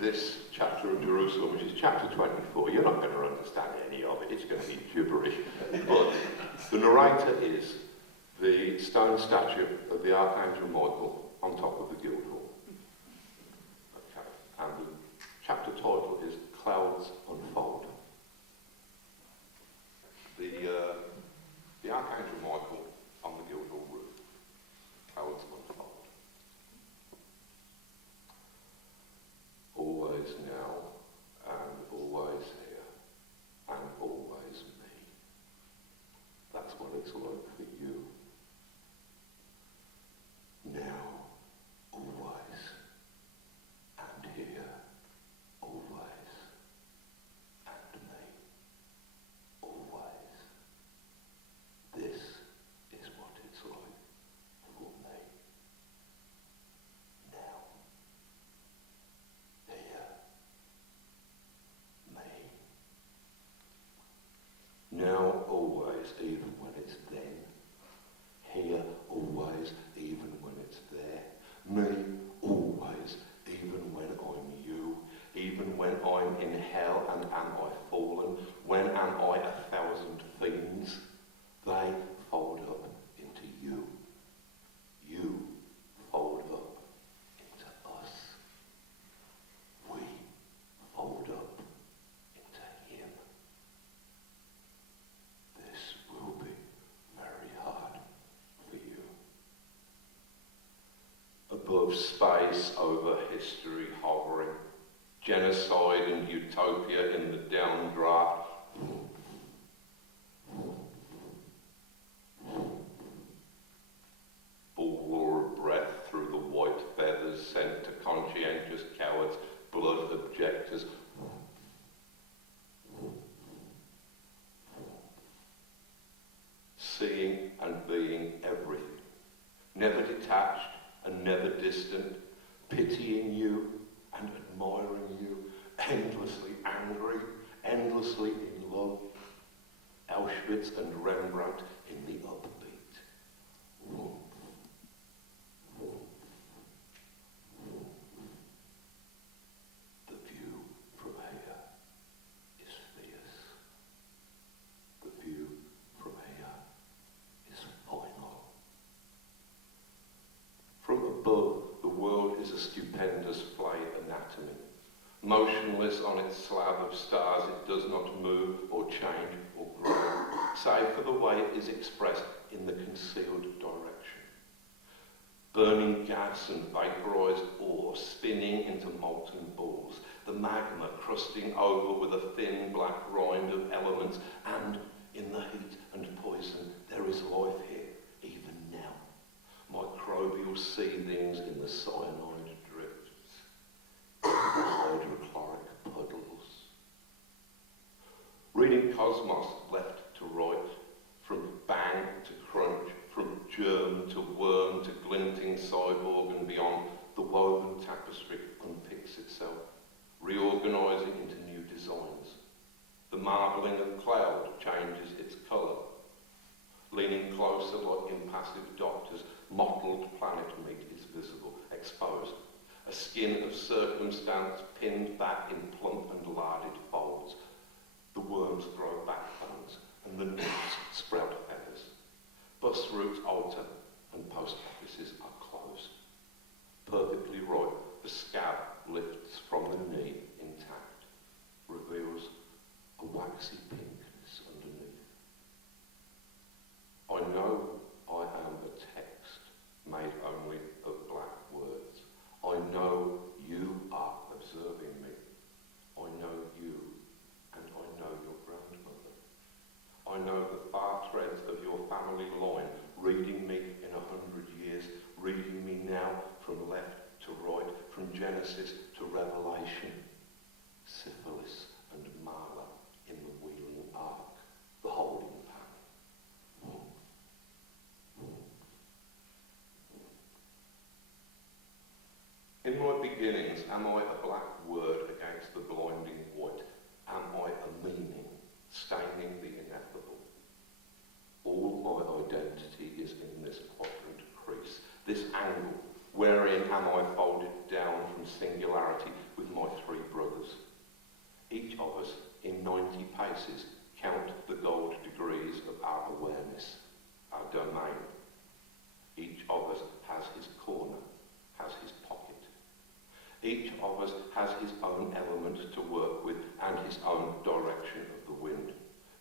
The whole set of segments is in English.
this chapter of Jerusalem, which is chapter 24. You're not going to understand any of it, it's going to be gibberish. But the narrator is the stone statue of the Archangel Michael on top of the Guildhall. Okay, and the chapter title is Clouds Unfold. The Archangel Michael on the Guildhall roof. Clouds unfold. Always now, and always here, and always me. That's what it's like for you. Now, always, and here, always, and me. Always. This is what it's like for me. Now. Here. Me. Now, always, even when it's then. Here, always, even when it's there. Me, always, even when I'm you. Even when I'm in hell and am I fallen. When am I 1,000 fiends? They fold up into you. You fold up into us. We fold up into him. This will be very hard for you. Above space, over history hovering, genocide and utopia in the downdraft. Ball of breath through the white feathers sent to conscientious cowards, blood objectors. Seeing and being everything, never detached and never distant, pitying you and admiring you, endlessly angry, endlessly in love. Auschwitz and Rembrandt in the upbeat. The view from here is fierce. The view from here is final. From above, the world is a stupendous flayed anatomy. Motionless on its slab of stars, it does not move or change or grow, save for the way it is expressed in the concealed direction. Burning gas and vaporized ore spinning into molten balls, the magma crusting over with a thin black rind of elements, and in the heat and poison there is life here, even now. Microbial seethings in the cyanide drifts, the hydrochloric puddles. Reading Cosmos left to right, from bang to crunch, from germ to worm to glinting cyborg and beyond, the woven tapestry unpicks itself, reorganising into new designs. The marbling of cloud changes its colour. Leaning closer like impassive doctors, mottled planet meat is visible, exposed. A skin of circumstance pinned back in plump and larded folds. The worms grow backbones and the nymphs sprout feathers. Bus routes alter and post offices are closed. Perfectly right, the scab lifts from the knee intact, reveals a waxy pinkness underneath. I know I am a text made only of black words. I know you are observing me. I know you, and I know your grandmother. I know the far threads of your family line, reading me in 100 years, reading me now from left to right, from Genesis to Revelation. Syphilis and Marla in the wheeling ark, the holding pan. In my beginnings, am I a black word against the blinding white? Am I a meaning, staining the ineffable? All my identity is in this quadrant crease, this angle, wherein am I folded down from singularity with my 3 brothers. Each of us, in 90 paces, count the gold degrees of our awareness, our domain. Each of us has his corner, has his pocket. Each of us has his own element to work with and his own direction of the wind.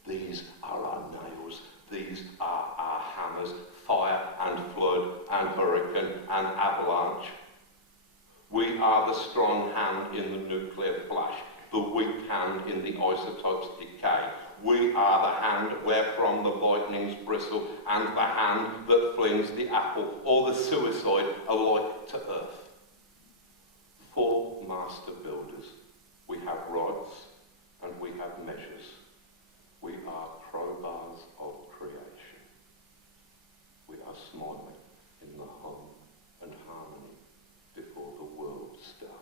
These are our nails, these are our hammers, fire and flood and hurricane and avalanche. We are the strong hand in the nuclear flash, the weak hand in the isotope's decay. We are the hand wherefrom the lightnings bristle and the hand that flings the apple or the suicide alike to earth. 4 master builders. We have rods and we have measures. We are crowbars of creation. We are smiling in the hum and harmony before the world starts.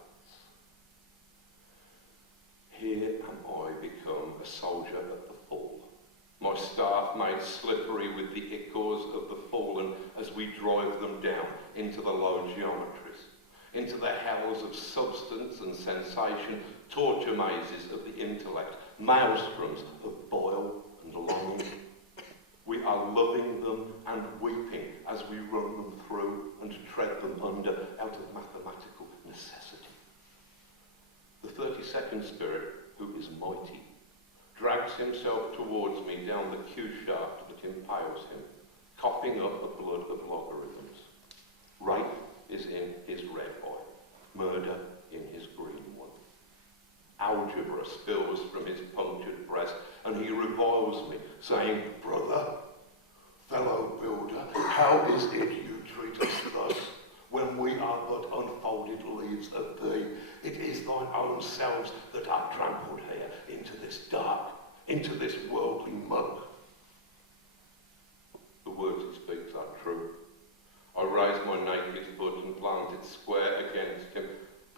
Here am I become a soldier at the fall, my staff made slippery with the ichors of the fallen as we drive them down into the low geometries, into the hells of substance and sensation, torture mazes of the intellect, maelstroms of boil and longing. We are loving them and weeping as we run them through and tread them under out of mathematical necessity. The 32nd spirit, who is mighty, drags himself towards me down the Q shaft that impales him, coughing up the blood of logarithms. Rape is in his red eye, murder in his green one. Algebra spills from his punctured breast, and he reviles me, saying, "Brother, fellow builder, how is it you treat us thus, when we are but unfolded leaves of thee? It is thine own selves that are trampled here into this dark, into this worldly muck." The words he speaks are true. I raise my naked foot and plant it square against him,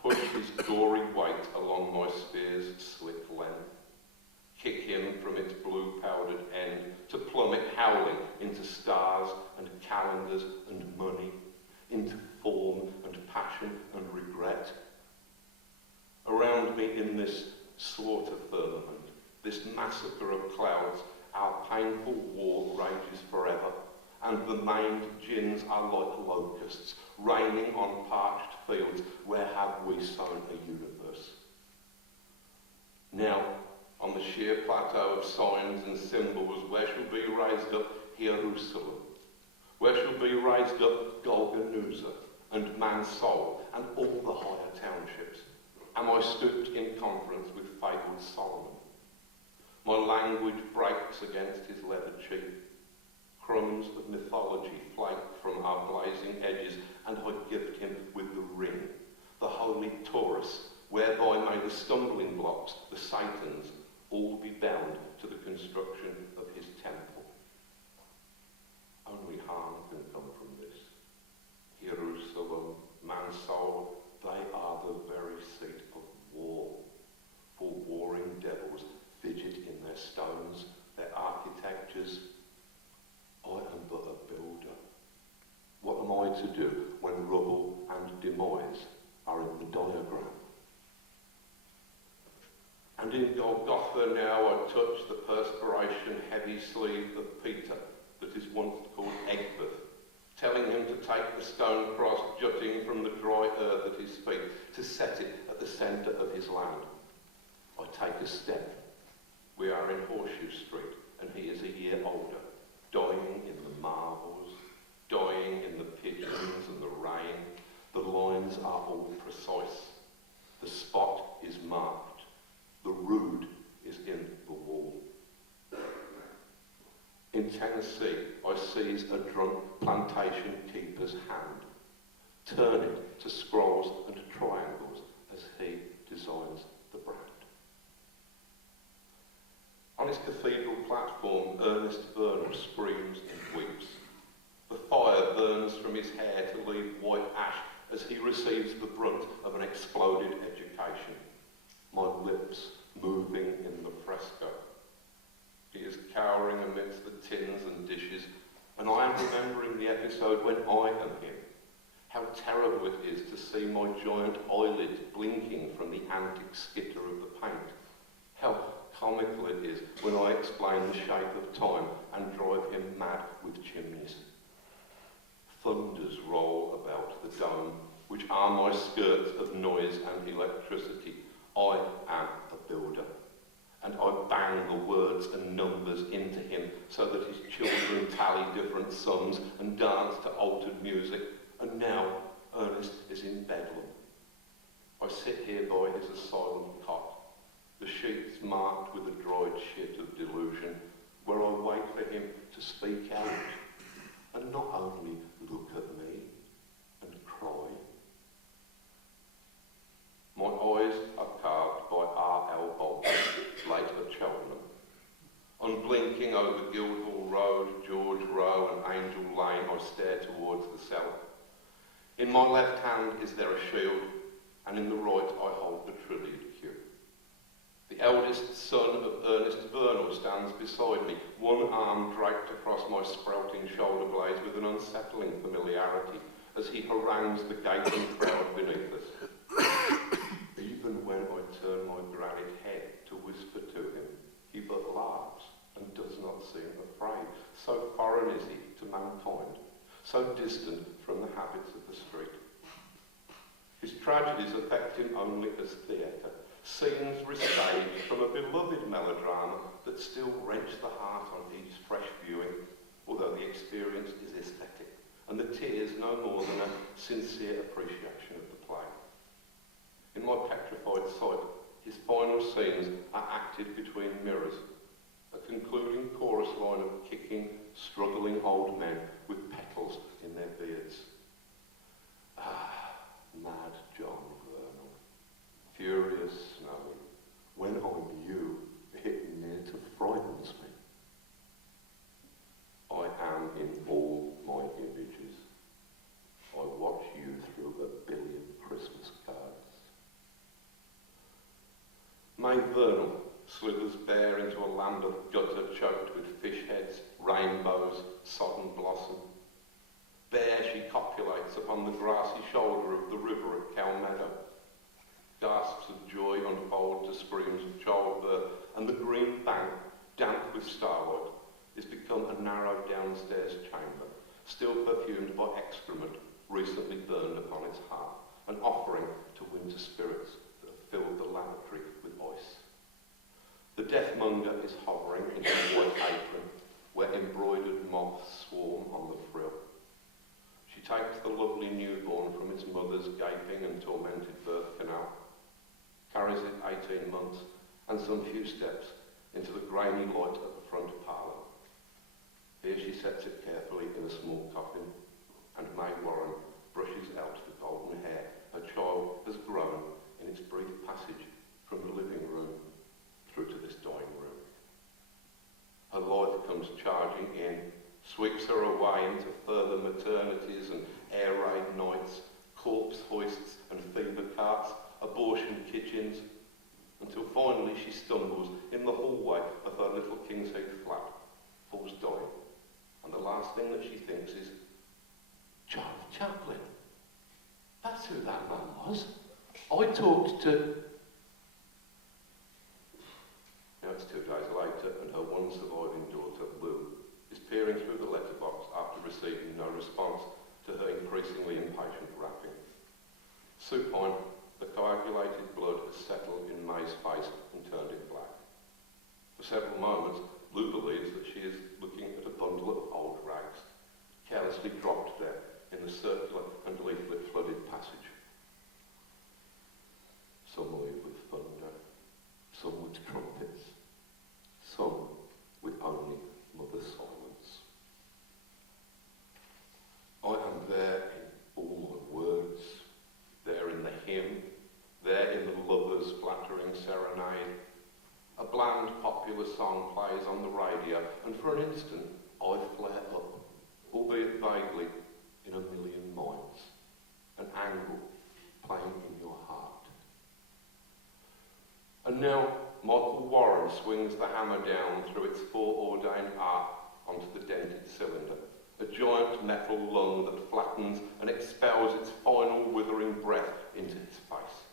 push his gory weight along my spear's slit length, kick him from its blue powdered end to plummet howling into stars and calendars and money, into form and passion and regret. Around me in this slaughter firmament, this massacre of clouds, our painful war rages forever, and the maimed jinns are like locusts, raining on parched fields. Where have we sown a universe? Now, on the sheer plateau of signs and symbols, where shall be raised up Jerusalem? Where shall be raised up Golgonooza and Mansoul and all the higher townships? Am I stooped in conference with fabled Solomon? My language breaks against his leather cheek. Crumbs of mythology flake from our blazing edges, and I gift him with the ring, the holy Taurus, whereby may the stumbling blocks, the Satans, all be bound to the construction of his temple. Only harm can come from this. Jerusalem, Mansoul, they are the very seat of war. For warring devils fidget in their stones, their architectures. I am but a builder. What am I to do when rubble and demise are in the diagram? And in Golgotha now I touch the perspiration-heavy sleeve of Peter that is once called Egbert, telling him to take the stone cross jutting from the dry earth at his feet, to set it at the centre of his land. I take a step. We are in Horseshoe Street, and he is a year older, dying in the marbles, dying in the pigeons and the rain. The lines are all precise. The spot is marked. The rood is in the wall. In Tennessee, I seize a drunk plantation keeper's hand, turn it to scrolls and triangles as he designs the brand. On his cathedral platform, Ernest Vernon screams and weeps. The fire burns from his hair to leave white ash as he receives the brunt of an exploded education. My lips moving in the fresco. He is cowering amidst the tins and dishes, and I am remembering the episode when I am him, How terrible it is to see my giant eyelids blinking from the antic skitter of the paint. How comical it is when I explain the shape of time and drive him mad with chimneys. Thunders roll about the dome, which are my skirts of noise and electricity. I am a builder, and I bang the words and numbers into him so that his children tally different sums and dance to altered music, and now Ernest is in Bedlam. I sit here by his asylum cot, the sheets marked with the dried shit of delusion, where I wait for him to speak out, and not only look at me and cry. My eyes are carved by R.L. Bolton, late at Cheltenham. Unblinking over Guildhall Road, George Row and Angel Lane, I stare towards the cellar. In my left hand is there a shield, and in the right I hold the Trilliard cue. The eldest son of Ernest Vernal stands beside me, one arm draped across my sprouting shoulder blades with an unsettling familiarity as he harangues the gaping crowd beneath us. Even when I turn my granite head to whisper to him, he but laughs and does not seem afraid. So foreign is he to mankind, so distant from the habits of the street. His tragedies affect him only as theatre, scenes restaged from a beloved melodrama that still wrench the heart on each fresh viewing, although the experience is aesthetic, and the tears no more than a sincere appreciation of the play. In my petrified sight, his final scenes are acted between mirrors, a concluding chorus line of kicking, struggling old men with petals in their beards. Ah, mad John Vernal, furious, snowy, when on you it near to frightens me. I am in all my images. I watch you through a billion Christmas cards. May Vernal slithers bare into a land of gutter choked with fish heads, rainbows, sodden blossom. There she copulates upon the grassy shoulder of the river at Calmeadow. Gasps of joy unfold to screams of childbirth, and the green bank, damp with starlight, is become a narrow downstairs chamber, still perfumed by excrement recently burned upon its hearth, an offering to winter spirits that have filled the lavatory with ice. The deathmonger is hovering in her white apron, where embroidered moths swarm on the frill. She takes the lovely newborn from its mother's gaping and tormented birth canal, carries it 18 months and some few steps into the grainy light at the front parlour. Here she sets it carefully in a small coffin, and May Warren brushes out the golden hair her child has grown in its brief passage from the living room through to this dying room. Her life comes charging in, sweeps her away into further maternities and air raid nights, corpse hoists and fever carts, abortion kitchens, until finally she stumbles in the hallway of her little King's Heath flat, falls dying, and the last thing that she thinks is, Charlie Chaplin. That's who that man was. I talked to... Now it's 2 days later, and her one surviving daughter, Lou, is peering through the letterbox after receiving no response to her increasingly impatient rapping. Supine, the coagulated blood has settled in May's face and turned it black. For several moments, Lou believes that she is looking at a bundle of old rags, carelessly dropped there in the circular and leaflet-flooded passage. Some live with thunder, some with trumpets, some with only mother silence. I am there in all my words, there in the hymn, there in the lover's flattering serenade. A bland popular song plays on the radio, and for an instant I flare up, albeit vaguely, in a million minds, an angle playing in your heart. And now Michael Warren swings the hammer down through its foreordained arc onto the dented cylinder, a giant metal lung that flattens and expels its final withering breath into his face.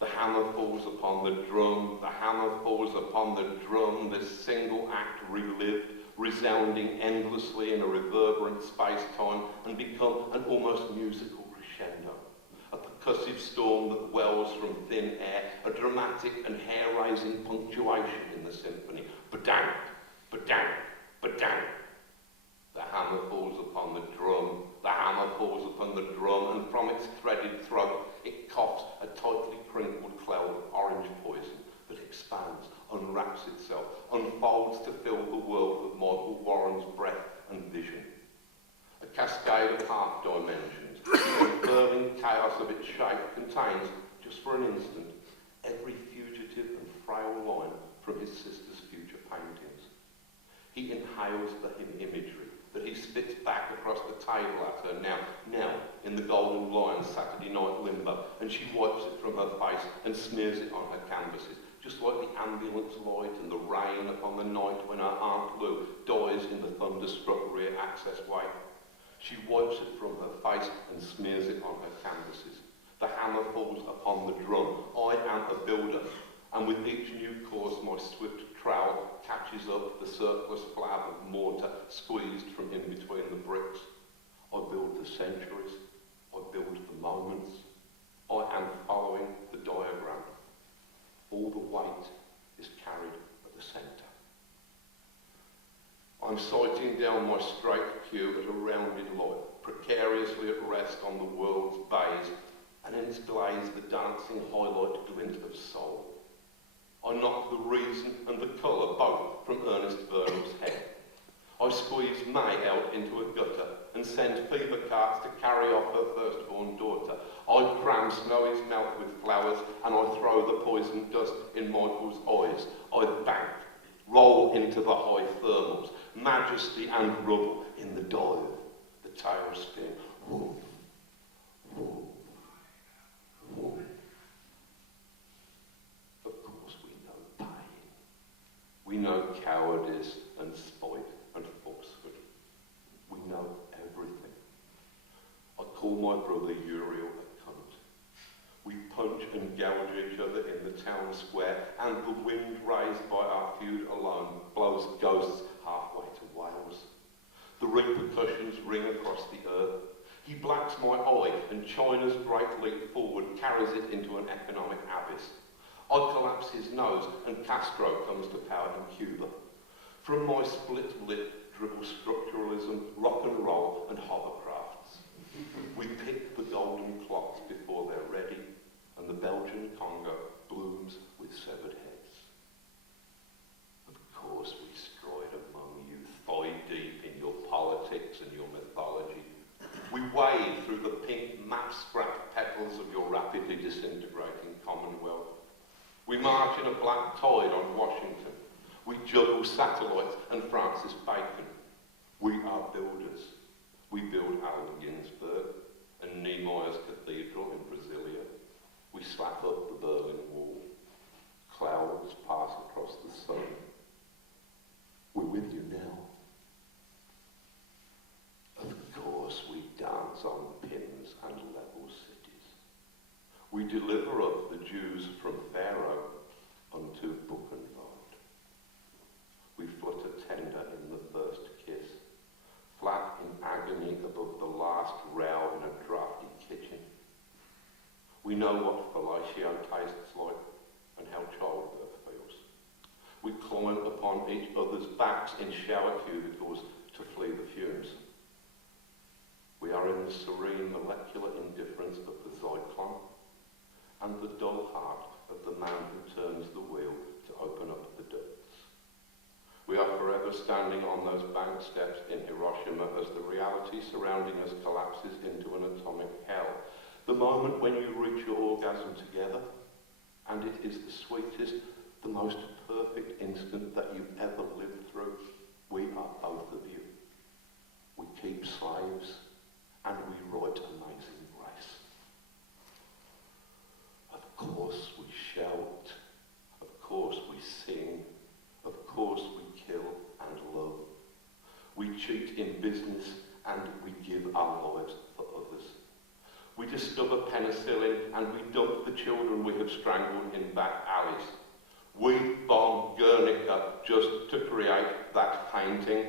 The hammer falls upon the drum, the hammer falls upon the drum, this single act relived, resounding endlessly in a reverberant space-time and become an almost musical crescendo. A percussive storm that wells from thin air, a dramatic and hair-raising punctuation in the symphony. Badang, badang, badang. The hammer falls upon the drum, the hammer falls upon the drum, and from its threaded throat it coughs a tightly crinkled cloud of orange poison that expands, unwraps itself, unfolds to fill the world of Michael Warren's breath and vision. A cascade of half dimensions, the unfurling chaos of its shape contains, just for an instant, every fugitive and frail line from his sister's future paintings. He inhales the imagery that he spits back across the table at her now in the Golden Lion's Saturday Night Limbo, and she wipes it from her face and smears it on her canvases, just like the ambulance light and the rain upon the night when her Aunt Lou dies in the thunderstruck rear access way. She wipes it from her face and smears it on her canvases. The hammer falls upon the drum. I am a builder, and with each new course my swift trowel catches up the surplus flab of mortar squeezed from in between the bricks. I build the centuries, I build the moments. I am following the diagram. All the weight is carried at the centre. I'm sighting down my straight queue at a rounded light, precariously at rest on the world's bays, and in its glaze the dancing highlight glint of soul. I knock the reason and the colour both from Ernest Burnham's head. I squeeze May out into a gutter and send fever carts to carry off her firstborn daughter. I cram Snowy's mouth with flowers and I throw the poison dust in Michael's eyes. I bank, roll into the high thermals, majesty and rubble in the dive. The tail spin, woof, woof, woof. We know cowardice and spite and falsehood. We know everything. I call my brother Uriel a cunt. We punch and gouge each other in the town square, and the wind raised by our feud alone blows ghosts halfway to Wales. The repercussions ring across the earth. He blacks my eye, and China's great leap forward carries it into an economic abyss. I collapse his nose and Castro comes to power in Cuba. From my split lip dribble structuralism, rock and roll and hovercrafts. We pick the golden clocks before they're ready, and the Belgian Congo blooms with severed heads. Of course we stride among you, thigh deep in your politics and your mythology. We wade through the pink map-scrap petals of your rapidly disintegrating Commonwealth. We march in a black tide on Washington. We juggle satellites and Francis Bacon. We are builders. We build Allen Ginsberg and Nehemiah's Cathedral in Brasilia. We slap up the Berlin Wall. Clouds pass across the sun. We're with you now. Of course, we dance on pins and level cities. We deliver up the Jews from Pharaoh unto Buchenwald. We flutter tender in the first kiss, flat in agony above the last row in a drafty kitchen. We know what fellatio tastes like and how childbirth feels. We climb upon each other's backs in shower cubicles to flee the fumes. We are in the serene molecular indifference of the zyklon and the dull heart of the man who turns the wheel to open up the ducts. We are forever standing on those bank steps in Hiroshima as the reality surrounding us collapses into an atomic hell. The moment when you reach your orgasm together, and it is the sweetest, the most perfect instant that you've ever lived through, we are both of you. We keep slaves, and we write amazing grace. Of course we shout, of course we sing, of course we kill and love. We cheat in business have strangled in back alleys. We bombed Guernica just to create that painting,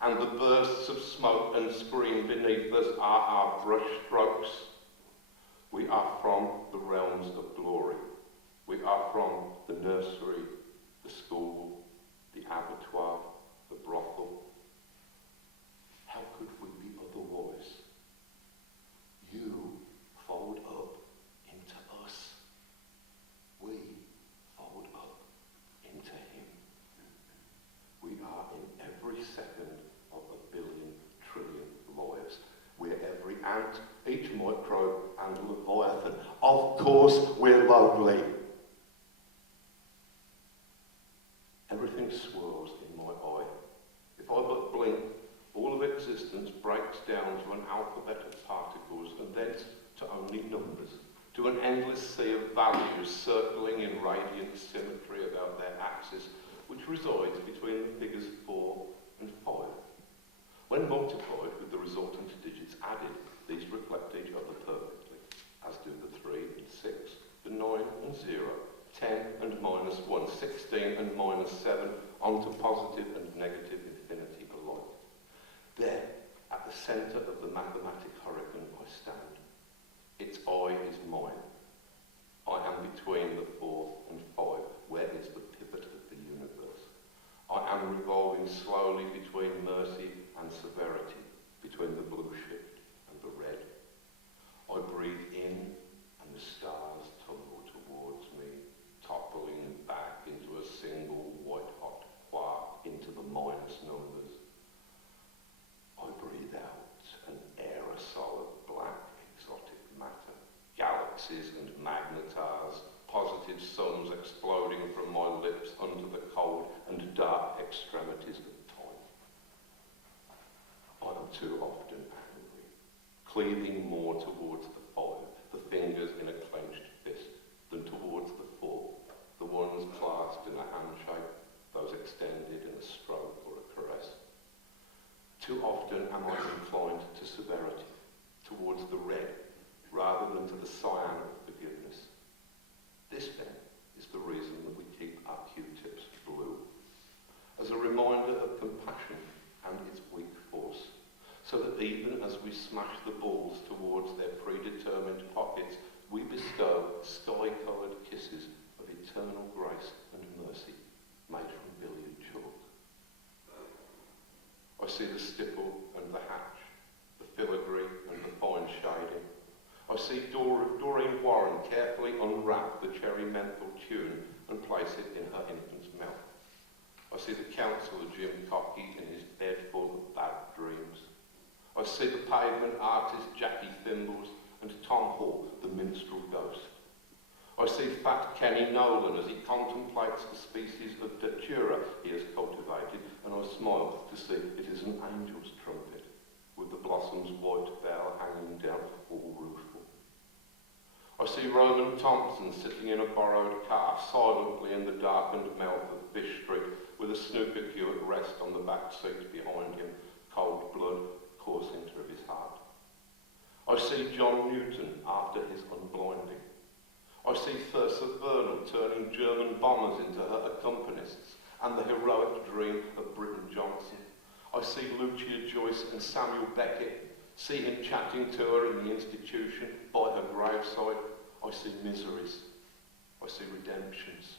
and the bursts of smoke and scream beneath us are our brush strokes. We are from the realms of glory. We are from the nursery, the school, the abattoir, the brothel. How could we be otherwise? You fold up into us. We fold up into him. We are in every second of 1 billion trillion lives. We're every ant, each microbe and leviathan. Of course we're lonely. Everything swirls in my eye. If I but blink, all of existence breaks down to an alphabet of particles and thence to only numbers, to an endless sea of values circling in radiant symmetry about their axis, which resides between the figures 4 and 5. When multiplied with the resultant digits added, these reflect each other perfectly, as do the 3 and 6, the 9 and 0, 10 and -1, 16 and -7, onto positive and negative infinity alike. There, at the centre of the mathematic hurricane, I stand. Its eye is mine. I am between the 4 and 5. Where is the pivot of the universe? I am revolving slowly between mercy and severity, between the blue shift and the red. I breathe in, and the stars tumble towards me, toppling back into a single white-hot quark into the minus numbers. I breathe out an aerosol of black exotic matter, galaxies and magnetars, positive suns exploding from my lips under the cold and dark extremities of time. I am too often angry, cleaving more towards the 5, the fingers in a clenched fist, than towards the 4, the ones clasped in a handshake, those extended in a stroke or a caress. Too often am I inclined to severity, towards the red, rather than to the cyan of forgiveness. This, then, is the reason that we keep our Q-tips blue, as a reminder of compassion and its weak force, so that even as we smash the balls towards their predetermined pockets, we bestow sky-coloured kisses of eternal grace and mercy, made from billiard chalk. I see the stipple and the hatch, the filigree and the fine shading. I see Doreen Warren carefully unwrap the cherry menthol tune and place it in her infant's mouth. I see the counsellor Jim Cockey in his bed full of bad dreams. I see the pavement artist Jackie Thimbles and Tom Hall, the minstrel ghost. I see fat Kenny Nolan as he contemplates the species of datura he has cultivated, and I smile to see it is an angel's trumpet, with the blossom's white bell hanging down, all rueful. I see Roland Thompson sitting in a borrowed car, silently in the darkened mouth of Fish Street, with a snooker cue at rest on the back seat behind him, cold blood coursing through his heart. I see John Newton after his unblinding. I see Thursa Vernal turning German bombers into her accompanists, and the heroic dream of Britton Johnson. I see Lucia Joyce and Samuel Beckett, see him chatting to her in the institution by her graveside. I see miseries. I see redemptions.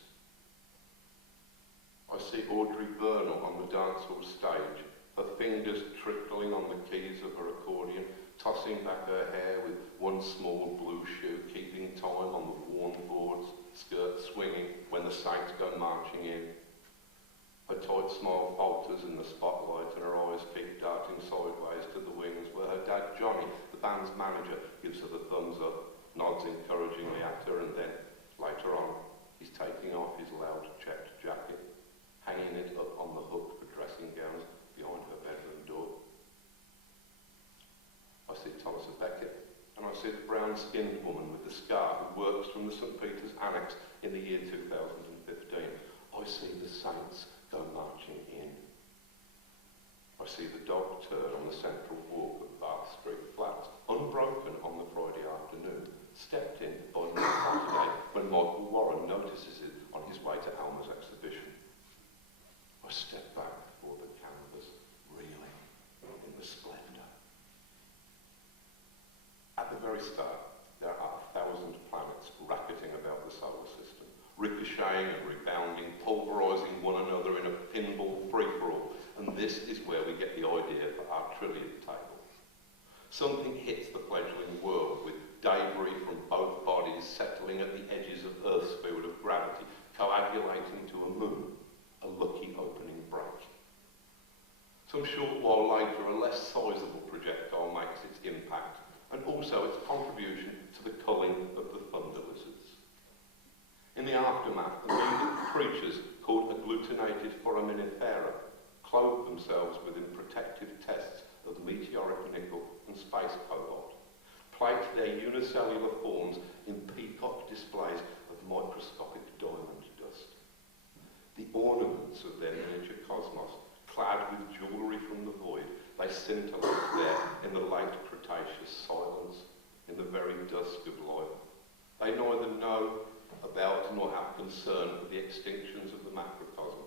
I see Audrey Vernal on the dancehall stage, her fingers trickling on the keys of her accordion, tossing back her hair with one small blue shoe, keeping time on the worn boards, skirt swinging when the saints go marching in. Her tight smile falters in the spotlight, and her eyes keep darting sideways to the wings, where her dad Johnny, the band's manager, gives her the thumbs up, nods encouragingly at her, and then, later on, he's taking off his loud checked jacket, hanging it up on the hook for dressing gowns behind her bedroom door. I see Thomas Beckett, and I see the brown-skinned woman with the scar who works from the St. Peter's Annex in the year 2015. I see the saints go marching in. I see the dog turn on the central walk of Bath Street Flats, unbroken on the Friday afternoon, stepped in by Saturday when Michael Warren notices it on his way to Alma's exhibition. I step back before the canvas, reeling in the splendour. At the very start, there are 1,000 planets racketing about the solar system, ricocheting and rebounding, pulverising one another in a pinball free-for-all, and this is where we get the idea for our trillion table. Something hits the fledgling world with debris from both bodies settling at the edges of Earth's field of gravity, coagulating to a moon, a lucky opening break. Some short while later, a less sizable projectile makes its impact, and also its contribution to the culling of the thunder lizards. In the aftermath, immediate creatures called agglutinated foraminifera clothe themselves within protective tests of meteoric nickel and space cobalt, plate their unicellular forms in peacock displays of microscopic diamond dust. The ornaments of their miniature cosmos, clad with jewellery from the void, they scintillate there in the late Cretaceous silence, in the very dusk of life. They neither know about nor have concern with the extinctions of the macrocosm.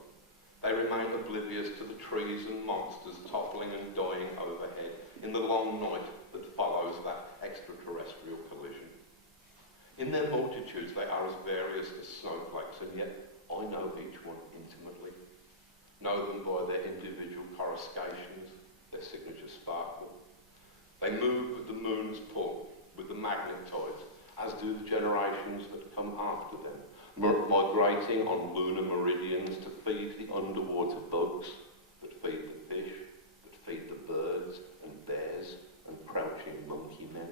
They remain oblivious to the trees and monsters toppling and dying overhead in the long night that follows that extraterrestrial collision. In their multitudes, they are as various as snowflakes, and yet I know each one intimately, know them by their individual coruscations, their signature sparkle. They move with the moon's pull, with the magnetoids, as do the generations that come after them, migrating on lunar meridians to feed the underwater bugs, that feed the fish, that feed the birds and bears and crouching monkey men.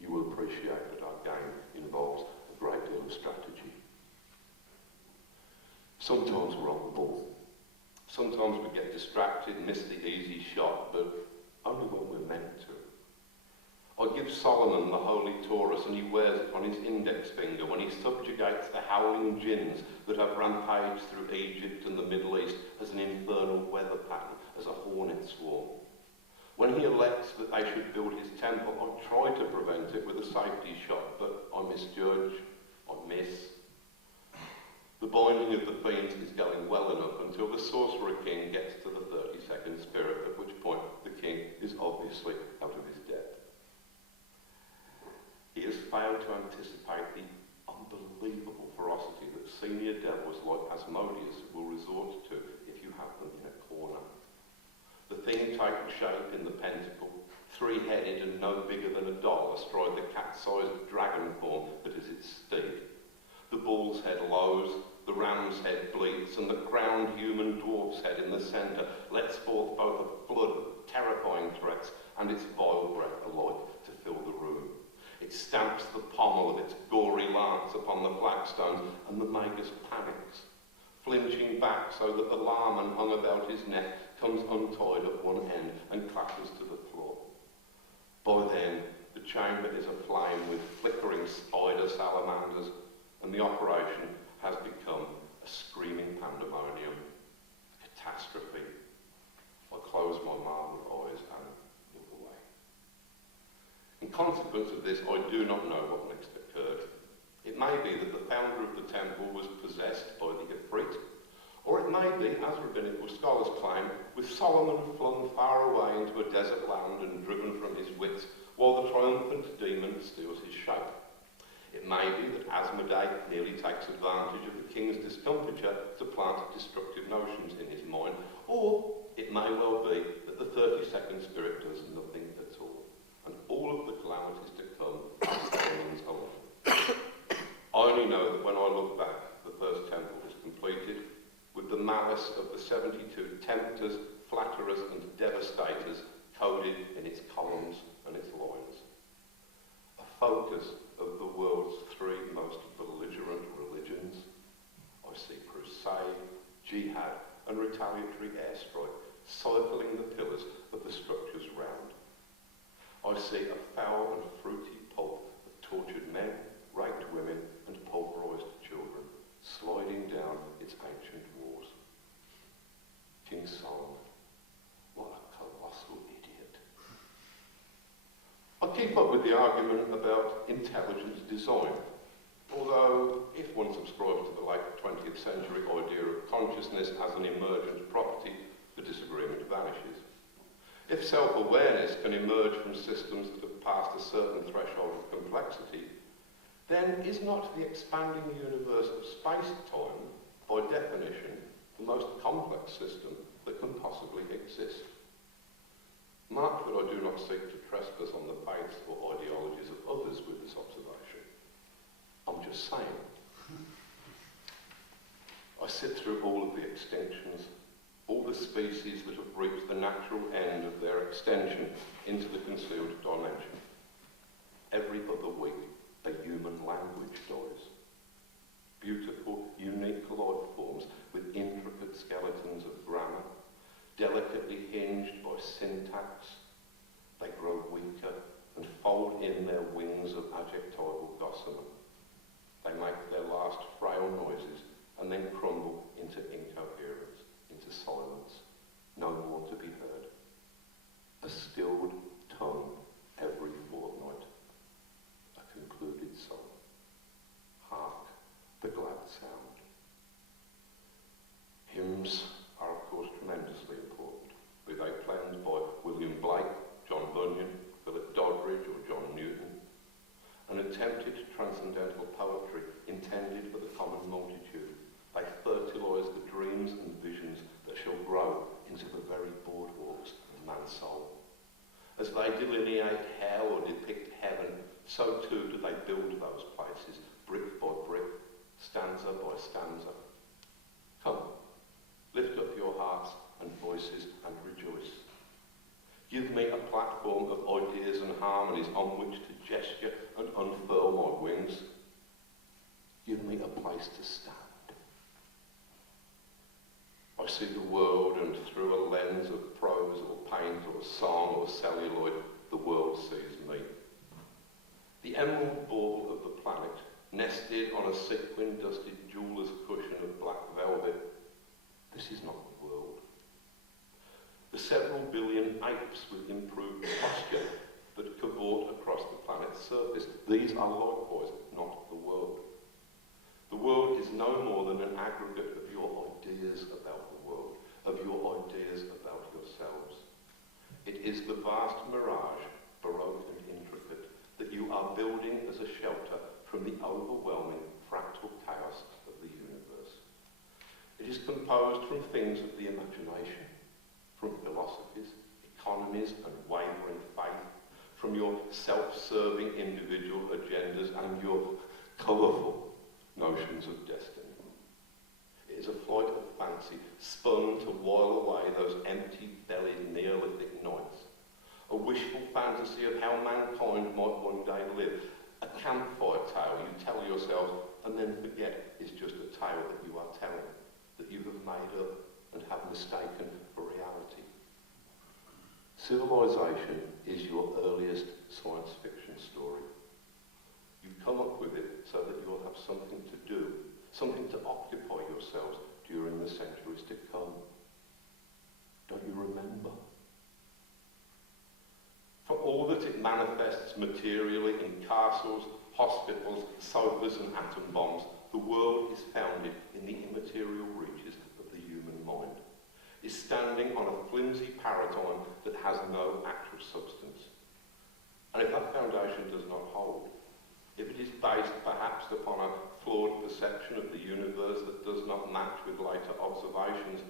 You will appreciate that our game involves a great deal of strategy. Sometimes we're on the ball. Sometimes we get distracted, miss the easy shot, but only when we're meant to. I give Solomon the holy Taurus, and he wears it on his index finger when he subjugates the howling jinns that have rampaged through Egypt and the Middle East as an infernal weather pattern, as a hornet swarm. When he elects that they should build his temple, I try to prevent it with a safety shot, but I misjudge, I miss. The binding of the fiends is going well enough until the sorcerer king gets to the 32nd spirit, at which point the king is obviously out of his depth. He has failed to anticipate the unbelievable ferocity that senior devils like Asmodeus will resort to if you have them in a corner. The thing taken shape in the pentacle, three-headed and no bigger than a doll astride the cat-sized dragon form that is its steed. The bull's head lows, the ram's head bleats, and the crowned human dwarf's head in the centre lets forth both a flood of terrifying threats and its vile breath alike to fill the room. It stamps the pommel of its gory lance upon the flagstones, and the magus panics, flinching back so that the larman hung about his neck comes untied at one end and clatters to the floor. By then, the chamber is aflame with flickering spider salamanders, and the operation has become a screaming pandemonium, a catastrophe. I close my marble eyes and look away. In consequence of this, I do not know what next occurred. It may be that the founder of the temple was possessed by the Ifrit, or it may be, as rabbinical scholars claim, with Solomon flung far away into a desert land and driven from his wits, while the triumphant demon steals his shape. It may be that Asmodee merely takes advantage of the king's discomfiture to plant destructive notions in his mind, or it may well be that the 32nd spirit does nothing at all, and all of the calamities to come are Solomon's alone. I only know that when I look back, the first temple is completed, with the malice of the 72 tempters, flatterers and devastators coded in its columns and its lines. A focus of the world's three most belligerent religions. I see crusade, jihad and retaliatory airstrike circling the pillars of the structure's round. I see a foul and fruity pulp of tortured men, raped women and pulverised children sliding down its ancient walls. King Solomon, what a colossal idiot. I keep up with the argument about intelligent design. ascribes to the late 20th century idea of consciousness as an emergent property, the disagreement vanishes. If self-awareness can emerge from systems that have passed a certain threshold of complexity, then is not the expanding universe of space-time, by definition, the most complex system that can possibly exist? Mark that I do not seek to trespass on the faiths or ideologies of others with this observation. I'm just saying. I sit through all of the extinctions, all the species that have reached the natural end of their extension into the concealed dimension. Every other week, a human language dies. Beautiful, unique life forms with intricate skeletons of grammar, delicately hinged by syntax. They grow weaker and fold in their wings of adjectival gossamer. They make their last frail noises and then crumble into incoherence, into silence, no more to be heard. A stilled tongue every fortnight, a concluded song. Hark, the glad sound. Hymns are of course tremendously important, be they planned by William Blake, John Bunyan, Philip Doddridge or John Newton. An attempted transcendental poetry intended for the common multitude. They fertilise the dreams and visions that shall grow into the very boardwalks of man's soul. As they delineate hell or depict heaven, so too do they build those places, brick by brick, stanza by stanza. Come, lift up your hearts and voices and rejoice. Give me a platform of ideas and harmonies on which to gesture and unfurl my wings. Give me a place to stand. I see the world, and through a lens of prose or paint or song or celluloid, the world sees me. The emerald ball of the planet, nested on a sequin-dusted jeweller's cushion of black velvet, this is not the world. The several billion apes with improved posture that cavort across the planet's surface, these are likewise not the world. The world is no more than an aggregate of your ideas about the world, of your ideas about yourselves. It is the vast mirage, baroque and intricate, that you are building as a shelter from the overwhelming fractal chaos of the universe. It is composed from things of the imagination, from philosophies, economies and wavering faith, from your self-serving individual agendas and your colourful notions of destiny. It is a flight of fancy spun to while away those empty-bellied Neolithic nights, a wishful fantasy of how mankind might one day live, a campfire tale you tell yourselves and then forget is just a tale that you are telling, that you have made up and have mistaken for reality. Civilization is your earliest science fiction story. You come up with it so that you'll have something to do, something to occupy yourselves during the centuries to come. Don't you remember? For all that it manifests materially in castles, hospitals, sofas and atom bombs, the world is founded in the immaterial reaches of the human mind, is standing on a flimsy paradigm that has no actual substance. And if that foundation does not hold, if it is based perhaps upon a flawed perception of the universe that does not match with later observations,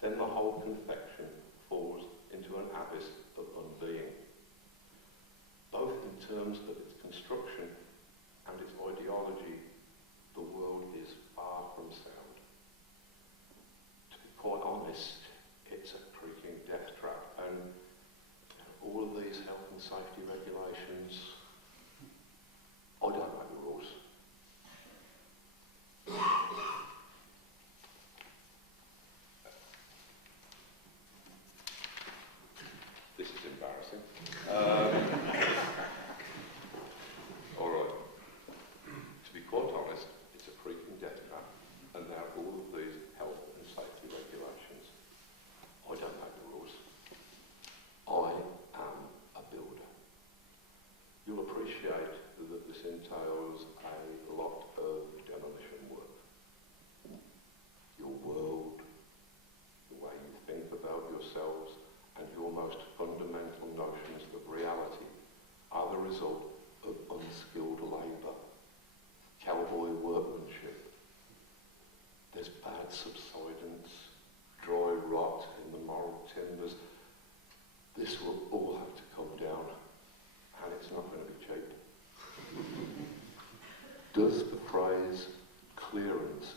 then the whole confection falls into an abyss of unbeing. Both in terms of its construction and its ideology, the world is far from sound. To be quite honest, it's a creaking death trap, and all of these health and safety regulations, I don't know the rules. This is embarrassing. All right. To be quite does the phrase clearance